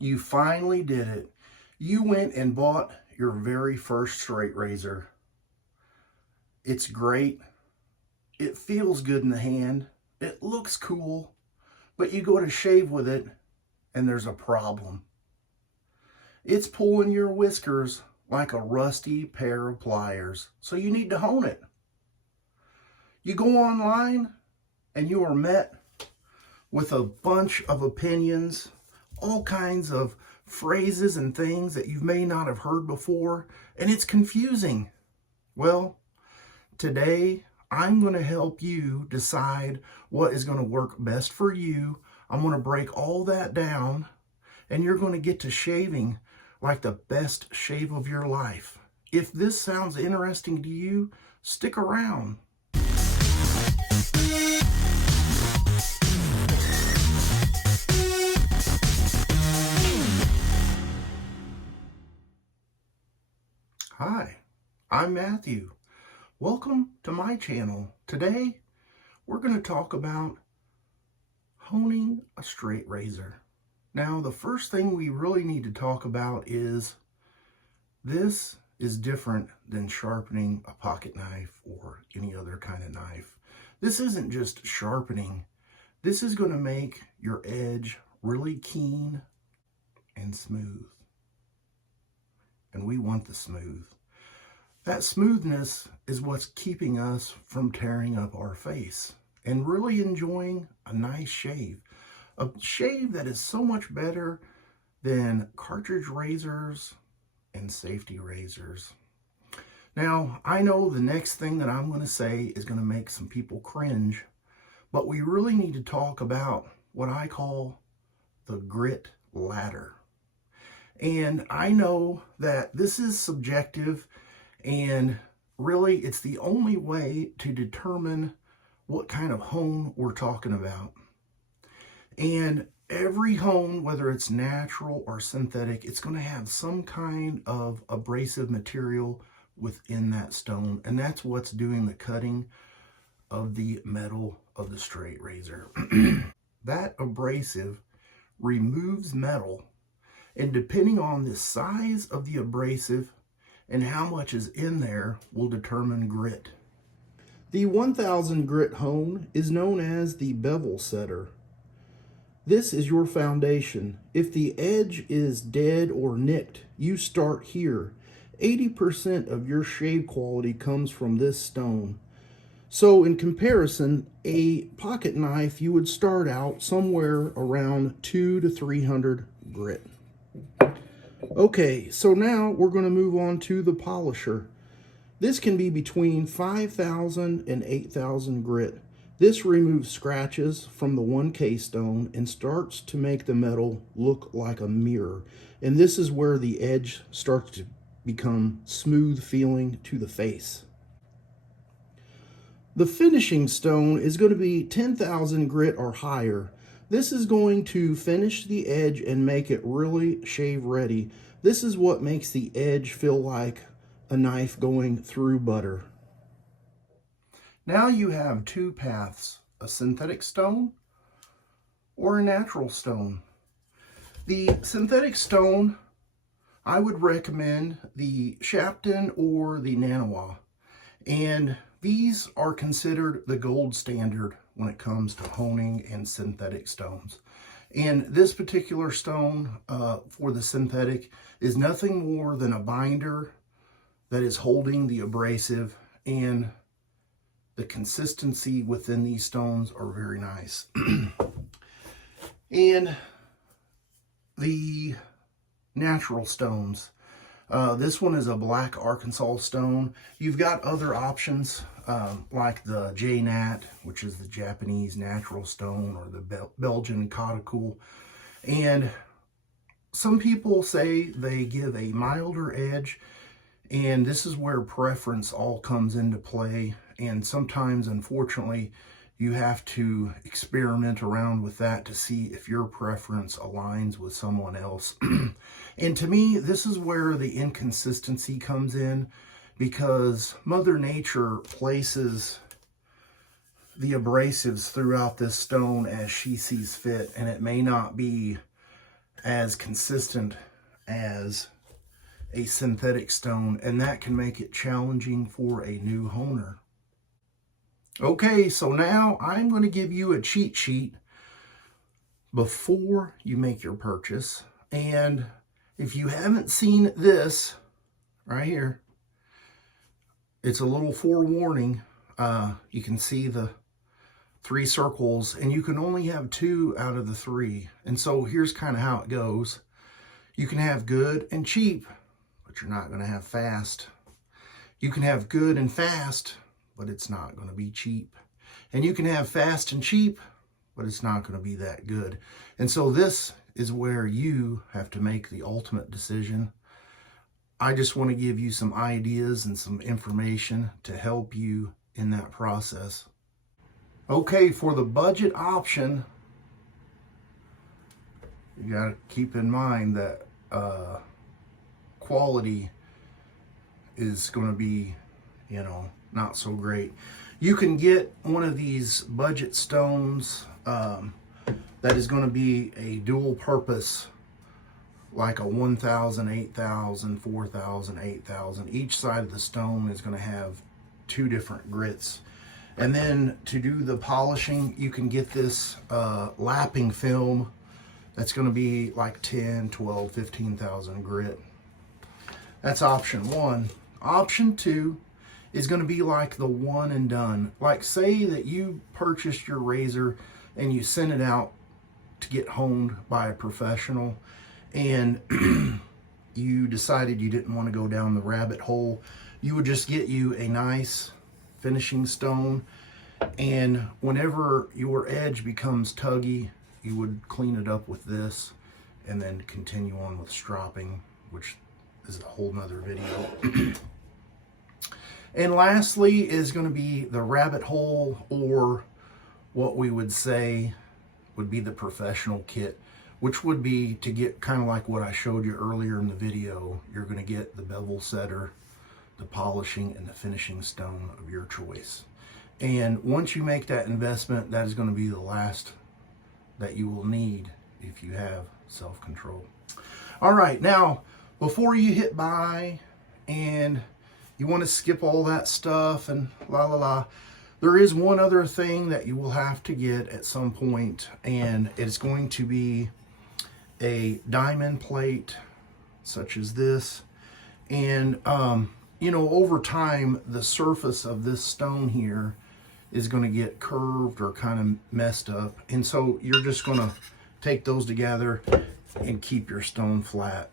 You finally did it. You went and bought your very first straight razor. It's great. It feels good in the hand. It looks cool, but you go to shave with it and there's a problem. It's pulling your whiskers like a rusty pair of pliers, so you need to hone it. You go online and you are met with a bunch of opinions, all kinds of phrases and things that you may not have heard before, and it's confusing. Well, today I'm going to help you decide what is going to work best for you. I'm going to break all that down, and you're going to get to shaving like the best shave of your life. If this sounds interesting to you, stick around. Hi, I'm Matthew. Welcome to my channel. Today, we're going to talk about honing a straight razor. Now, the first thing we really need to talk about is this is different than sharpening a pocket knife or any other kind of knife. This isn't just sharpening. This is going to make your edge really keen and smooth. And we want the smooth. That smoothness is what's keeping us from tearing up our face and really enjoying a nice shave. A shave that is so much better than cartridge razors and safety razors. Now, I know the next thing that I'm going to say is going to make some people cringe, but we really need to talk about what I call the grit ladder. And I know that this is subjective, and really it's the only way to determine what kind of hone we're talking about. And every hone, whether it's natural or synthetic, it's going to have some kind of abrasive material within that stone, and that's what's doing the cutting of the metal of the straight razor. That abrasive removes metal, and depending on the size of the abrasive and how much is in there will determine grit. The 1000 grit hone is known as the Bevel Setter. This is your foundation. If the edge is dead or nicked, you start here. 80% of your shave quality comes from this stone. So in comparison, a pocket knife, you would start out somewhere around 200 to 300 grit. Okay, so now we're going to move on to the polisher. This can be between 5,000 and 8,000 grit. This removes scratches from the 1K stone and starts to make the metal look like a mirror. And this is where the edge starts to become smooth feeling to the face. The finishing stone is going to be 10,000 grit or higher. This is going to finish the edge and make it really shave ready. This is what makes the edge feel like a knife going through butter. Now you have two paths, a synthetic stone or a natural stone. The synthetic stone, I would recommend the Shapton or the Nanawa. And these are considered the gold standard when it comes to honing and synthetic stones. And this particular stone for the synthetic is nothing more than a binder that is holding the abrasive, and the consistency within these stones are very nice. And the natural stones, this one is a black Arkansas stone. You've got other options like the J-Nat, which is the Japanese natural stone, or the Belgian Caudicle. And some people say they give a milder edge, and this is where preference all comes into play. And sometimes, unfortunately, you have to experiment around with that to see if your preference aligns with someone else. And to me, this is where the inconsistency comes in, because Mother Nature places the abrasives throughout this stone as she sees fit, and it may not be as consistent as a synthetic stone, and that can make it challenging for a new honer. Okay, so now I'm going to give you a cheat sheet before you make your purchase. And if you haven't seen this right here, it's a little forewarning. You can see the 3 circles, and you can only have 2 out of the 3. And so here's kind of how it goes. You can have good and cheap, but you're not going to have fast. You can have good and fast, but it's not going to be cheap. And you can have fast and cheap, but it's not going to be that good. And so this is where you have to make the ultimate decision. I just want to give you some ideas and some information to help you in that process. Okay, for the budget option, you got to keep in mind that quality is going to be, not so great. You can get one of these budget stones that is going to be a dual purpose, like a 1,000, 8,000, 4,000, 8,000. Each side of the stone is going to have 2 different grits. And then to do the polishing, you can get this lapping film that's going to be like 10, 12, 15,000 grit. That's option 1. Option 2 is going to be like the one and done. Like, say that you purchased your razor and you sent it out to get honed by a professional, and you decided you didn't want to go down the rabbit hole. You would just get you a nice finishing stone, and whenever your edge becomes tuggy, you would clean it up with this and then continue on with stropping, which is a whole nother video. And lastly is going to be the rabbit hole, or what we would say would be the professional kit, which would be to get kind of like what I showed you earlier in the video. You're going to get the bevel setter, the polishing, and the finishing stone of your choice. And once you make that investment, that is going to be the last that you will need if you have self-control. All right, now before you hit buy and you want to skip all that stuff and there is one other thing that you will have to get at some point, and it's going to be a diamond plate such as this. And over time, the surface of this stone here is going to get curved or kind of messed up. And so you're just going to take those together and keep your stone flat.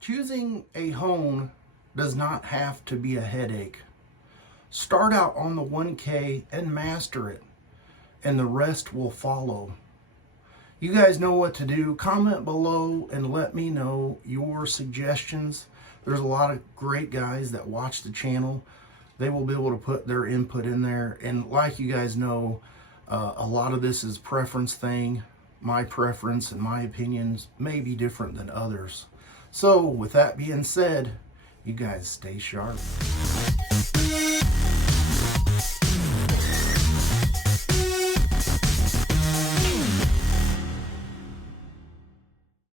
Choosing a hone does not have to be a headache. Start out on the 1K and master it, and the rest will follow. You guys know what to do. Comment below and let me know your suggestions. There's a lot of great guys that watch the channel. They will be able to put their input in there. And like you guys know, a lot of this is preference thing. My preference and my opinions may be different than others. So with that being said, you guys stay sharp.